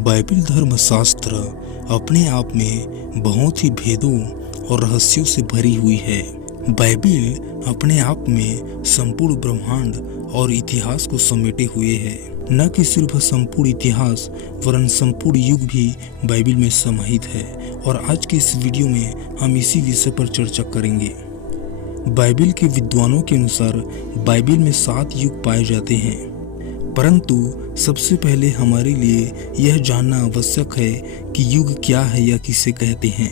Bible धर्मशास्त्र अपने आप में बहुत ही भेदों और रहस्यों से भरी हुई है। बाइबल अपने आप में संपूर्ण ब्रह्मांड और इतिहास को समेटे हुए है। न कि सिर्फ संपूर्ण इतिहास वरन संपूर्ण युग भी बाइबल में समाहित है। और आज के इस वीडियो में हम इसी विषय पर चर्चा करेंगे। बाइबल के विद्वानों के अनुसार बाइबल में 7 युग पाए जाते हैं, परंतु सबसे पहले हमारे लिए यह जानना आवश्यक है कि युग क्या है या किसे कहते हैं।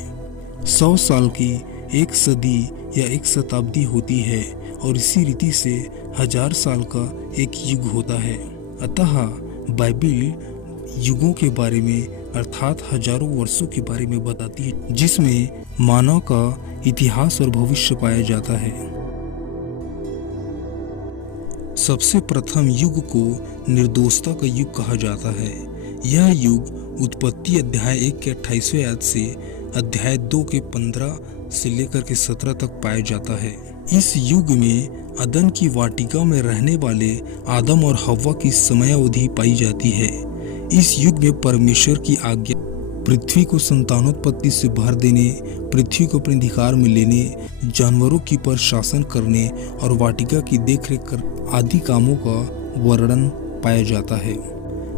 100 साल की एक सदी या एक शताब्दी होती है और इसी रीति से 1000 साल का एक युग होता है। अतः बाइबल युगों के बारे में अर्थात हजारों वर्षों के बारे में बताती है, जिसमें मानव का इतिहास और भविष्य पाया जाता है। सबसे प्रथम युग को निर्दोषता का युग कहा जाता है। यह युग उत्पत्ति अध्याय 1 के 28वें आयत से अध्याय 2 के 15 से लेकर के 17 तक पाया जाता है। इस युग में अदन की वाटिका में रहने वाले आदम और हव्वा की समयावधि पाई जाती है। इस युग में परमेश्वर की आज्ञा पृथ्वी को संतानोत्पत्ति से भर देने, पृथ्वी को अपने अधिकार में लेने, जानवरों की पर शासन करने और वाटिका की देखरेख कर आदि कामों का वर्णन पाया जाता है।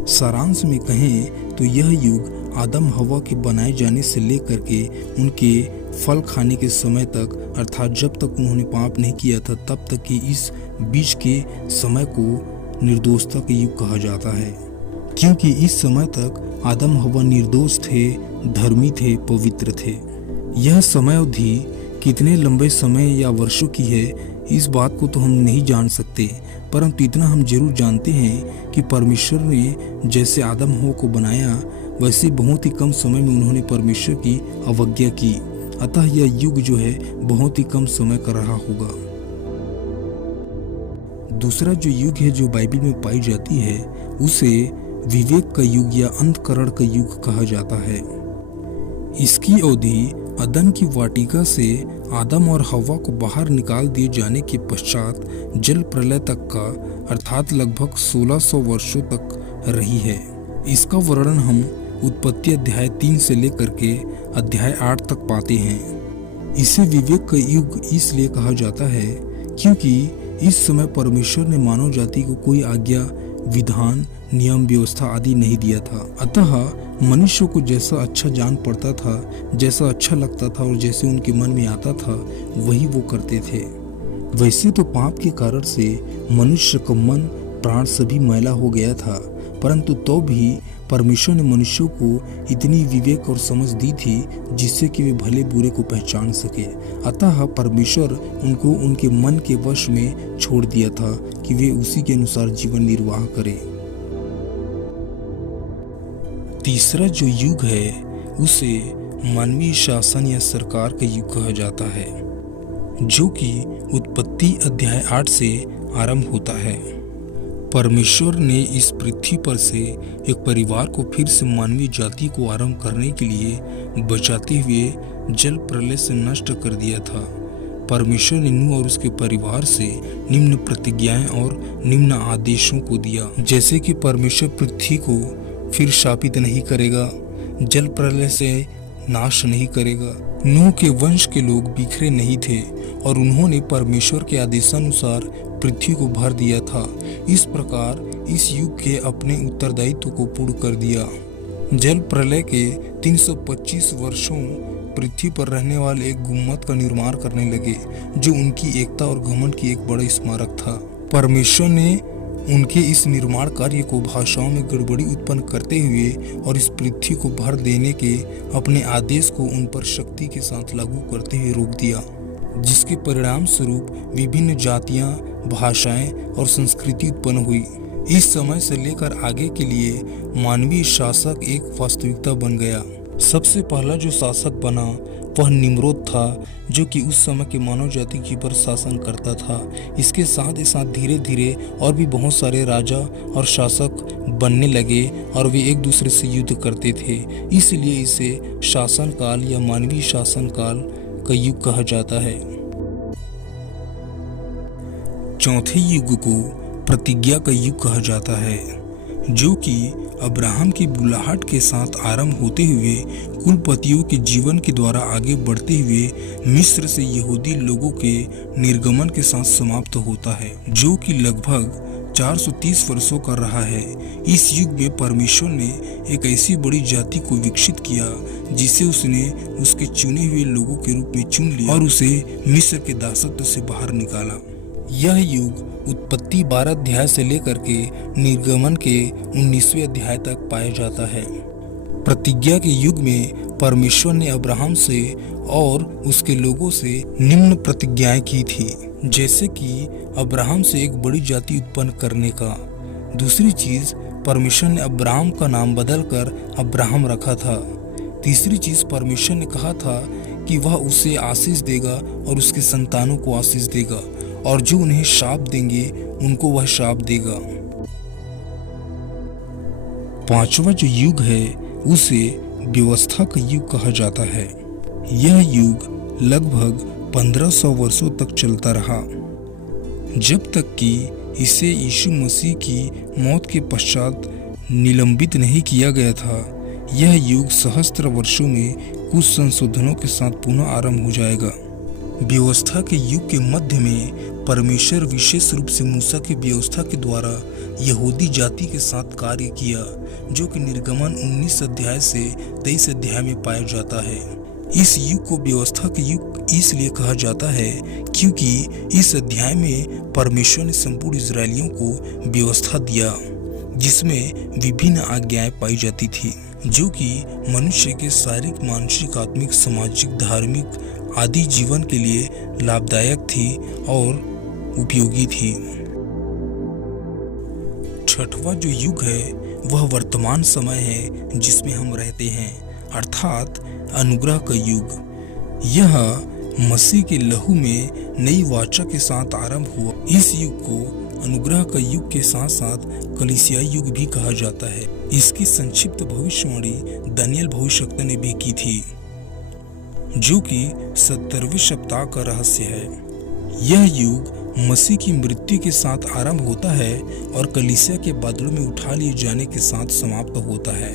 सारांश में कहें तो यह युग आदम हव्वा के बनाए जाने से लेकर के उनके फल खाने के समय तक, अर्थात जब तक उन्होंने पाप नहीं किया था तब तक की इस बीच के समय को निर्दोषता का युग कहा जाता है, क्योंकि इस समय तक आदम हव्वा निर्दोष थे, धर्मी थे, पवित्र थे। यह समय अवधि कितने लंबे समय या वर्षों की है इस बात को तो हम नहीं जान सकते, परंतु इतना हम जरूर जानते हैं कि परमेश्वर ने जैसे आदम हव्वा को बनाया वैसे बहुत ही कम समय में उन्होंने परमेश्वर की अवज्ञा की। अतः यह युग जो है बहुत ही कम समय का रहा होगा। दूसरा जो युग है जो बाइबल में पाई जाती है उसे विवेक का युग या अंतःकरण का युग कहा जाता है। इसकी अवधि अदन की वाटिका से आदम और हव्वा को बाहर निकाल दिए जाने के पश्चात जल प्रलय तक का, अर्थात लगभग 1600 वर्षों तक रही है। इसका वर्णन हम उत्पत्ति अध्याय 3 से लेकर के अध्याय 8 तक पाते हैं। इसे विवेक का युग इसलिए कहा जाता है क्योंकि इस समय परमेश्वर ने मानव जाति को कोई आज्ञा, विधान, नियम, व्यवस्था आदि नहीं दिया था। अतः मनुष्य को जैसा अच्छा जान पड़ता था, जैसा अच्छा लगता था और जैसे उनके मन में आता था वही वो करते थे। वैसे तो पाप के कारण से मनुष्य का मन, प्राण सभी मैला हो गया था, परंतु तो भी परमेश्वर ने मनुष्यों को इतनी विवेक और समझ दी थी जिससे कि वे भले बुरे को पहचान सके। अतः परमेश्वर उनको उनके मन के वश में छोड़ दिया था कि वे उसी के अनुसार जीवन निर्वाह करें। तीसरा जो युग है उसे मानवीय शासन या सरकार का युग कहा जाता है, जो कि उत्पत्ति अध्याय 8 से आरंभ होता है। परमेश्वर ने इस पृथ्वी पर से एक परिवार को फिर से मानवीय जाति को आरंभ करने के लिए बचाते हुए जल प्रलय से नष्ट कर दिया था। परमेश्वर ने नूह और उसके परिवार से निम्न प्रतिज्ञाएं और निम्न आदेशों को दिया, जैसे कि परमेश्वर पृथ्वी को फिर शापित नहीं करेगा, जल प्रलय से नाश नहीं करेगा। नूह के वंश के लोग बिखरे नहीं थे और उन्होंने परमेश्वर के आदेशानुसार पृथ्वी को भर दिया था। इस प्रकार इस युग के अपने उत्तरदायित्व को पूर्ण कर दिया। जल प्रलय के 325 वर्षों पृथ्वी पर रहने वाले एक गुम्मत का निर्माण करने लगे, जो उनकी एकता और घमंड की एक बड़ा स्मारक था। परमेश्वर ने उनके इस निर्माण कार्य को भाषाओं में गड़बड़ी उत्पन्न करते हुए और इस पृथ्वी को भर देने के अपने आदेश को उन पर शक्ति के साथ लागू करते हुए रोक दिया, जिसके परिणाम स्वरूप विभिन्न जातियां, भाषाएं और संस्कृति उत्पन्न हुई। इस समय से लेकर आगे के लिए मानवीय शासक एक वास्तविकता बन गया। सबसे पहला जो शासक बना वह निम्रोद था, जो कि उस समय के मानव जाति की पर शासन करता था। इसके साथ ही साथ धीरे धीरे और भी बहुत सारे राजा और शासक बनने लगे और वे एक दूसरे से युद्ध करते थे। इसलिए इसे शासन काल या मानवीय शासन काल का युग कहा जाता है। चौथे युग को प्रतिज्ञा का युग कहा जाता है। जो कि अब्राहम की बुलाहट के साथ आरंभ होते हुए कुलपतियों के जीवन के द्वारा आगे बढ़ते हुए मिस्र से यहूदी लोगों के निर्गमन के साथ समाप्त होता है, जो कि लगभग 430 वर्षों का रहा है। इस युग में परमेश्वर ने एक ऐसी बड़ी जाति को विकसित किया जिसे उसने उसके चुने हुए लोगों के रूप में चुन लिया और उसे मिस्र के दासत्व से बाहर निकाला। यह युग उत्पत्ति 12 अध्याय से लेकर के निर्गमन के 19वें अध्याय तक पाया जाता है। प्रतिज्ञा के युग में परमेश्वर ने अब्राहम से और उसके लोगों से निम्न प्रतिज्ञाएं की थी, जैसे कि अब्राहम से एक बड़ी जाति उत्पन्न करने का। दूसरी चीज, परमेश्वर ने अब्राहम का नाम बदलकर अब्राहम रखा था। तीसरी चीज, परमेश्वर ने कहा था कि वह उसे आशीष देगा और उसके संतानों को आशीष देगा, और जो उन्हें शाप देंगे उनको वह शाप देगा। पांचवा जो युग है उसे व्यवस्था का युग कहा जाता है। यह युग लगभग 1500 वर्षों तक चलता रहा, जब तक कि इसे यीशु मसीह की मौत के पश्चात निलंबित नहीं किया गया था। यह युग सहस्त्र वर्षों में कुछ संशोधनों के साथ पुनः आरंभ हो जाएगा। व्यवस्था के युग के मध्य में परमेश्वर विशेष रूप से मूसा की व्यवस्था के द्वारा यहूदी जाति के साथ कार्य किया, जो कि निर्गमन 19 अध्याय से 23 अध्याय में पाया जाता है। इस युग को व्यवस्था के युग इसलिए कहा जाता है क्योंकि इस अध्याय में परमेश्वर ने संपूर्ण इजरायलियों को व्यवस्था दिया, जिसमें विभिन्न आज्ञाएं पाई जाती थी, जो कि मनुष्य के शारीरिक, मानसिक, आत्मिक, सामाजिक, धार्मिक आदि जीवन के लिए लाभदायक थी और उपयोगी थी। छठवां जो युग है वह वर्तमान समय है जिसमें हम रहते हैं, अर्थात अनुग्रह का युग। यह मसीह के लहू में नई वाचा के साथ आरंभ हुआ। इस युग को अनुग्रह का युग के साथ साथ कलीसियाई युग भी कहा जाता है। इसकी संक्षिप्त भविष्यवाणी दानियल भविष्यवक्ता ने भी की थी, जो कि 70वें सप्ताह का रहस्य है। यह युग मसीह की मृत्यु के साथ आरंभ होता है और कलीसिया के बादलों में उठा लिए जाने के साथ समाप्त होता है।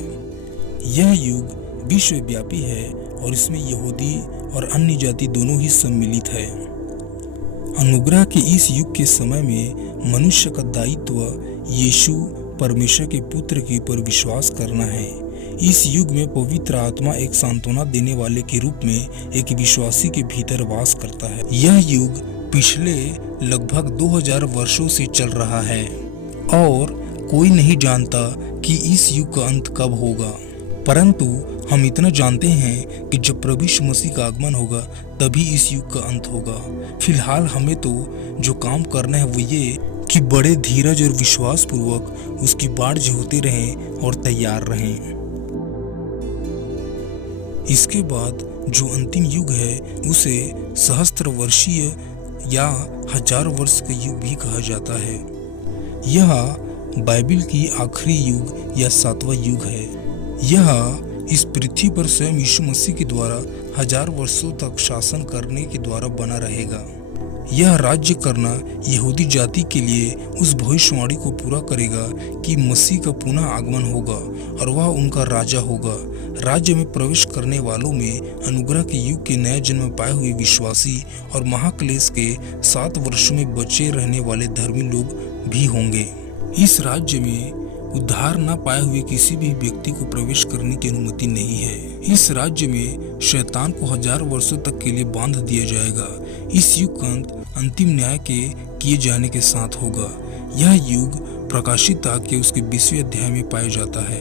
यह युग विश्वव्यापी है और इसमें यहूदी और अन्य जाति दोनों ही सम्मिलित है। अनुग्रह के इस युग के समय में मनुष्य का दायित्व यीशु परमेश्वर के पुत्र के ऊपर विश्वास करना है। इस युग में पवित्र आत्मा एक सांत्वना देने वाले के रूप में एक विश्वासी के भीतर वास करता है। यह युग पिछले लगभग 2000 वर्षों से चल रहा है और कोई नहीं जानता कि इस युग का अंत कब होगा, परंतु हम इतना जानते हैं कि जब प्रभु यीशु मसीह का आगमन होगा तभी इस युग का अंत होगा। फिलहाल हमें तो जो काम करना है वो ये कि बड़े धीरज और विश्वास पूर्वक उसकी बाट जोहते रहें और तैयार रहें। इसके बाद जो अंतिम युग है उसे सहस्त्र वर्षीय या 1000 वर्ष का युग भी कहा जाता है। यह बाइबल की आखिरी युग या 7वां युग है। यह इस पृथ्वी पर स्वयं यीशु मसीह के द्वारा 1000 वर्षों तक शासन करने के द्वारा बना रहेगा। यह राज्य करना यहूदी जाति के लिए उस भविष्यवाणी को पूरा करेगा कि मसीह का पुनः आगमन होगा और वह उनका राजा होगा। राज्य में प्रवेश करने वालों में अनुग्रह के युग के नए जन्म पाए हुए विश्वासी और महाक्लेश के 7 वर्षों में बचे रहने वाले धर्मी लोग भी होंगे। इस राज्य में उद्धार न पाए हुए किसी भी व्यक्ति को प्रवेश करने की अनुमति नहीं है। इस राज्य में शैतान को 1000 वर्षों तक के लिए बांध दिया जाएगा। इस युग का अंत अंतिम न्याय के किए जाने के साथ होगा। यह युग प्रकाशित आग के उसके 20वें अध्याय में पाया जाता है।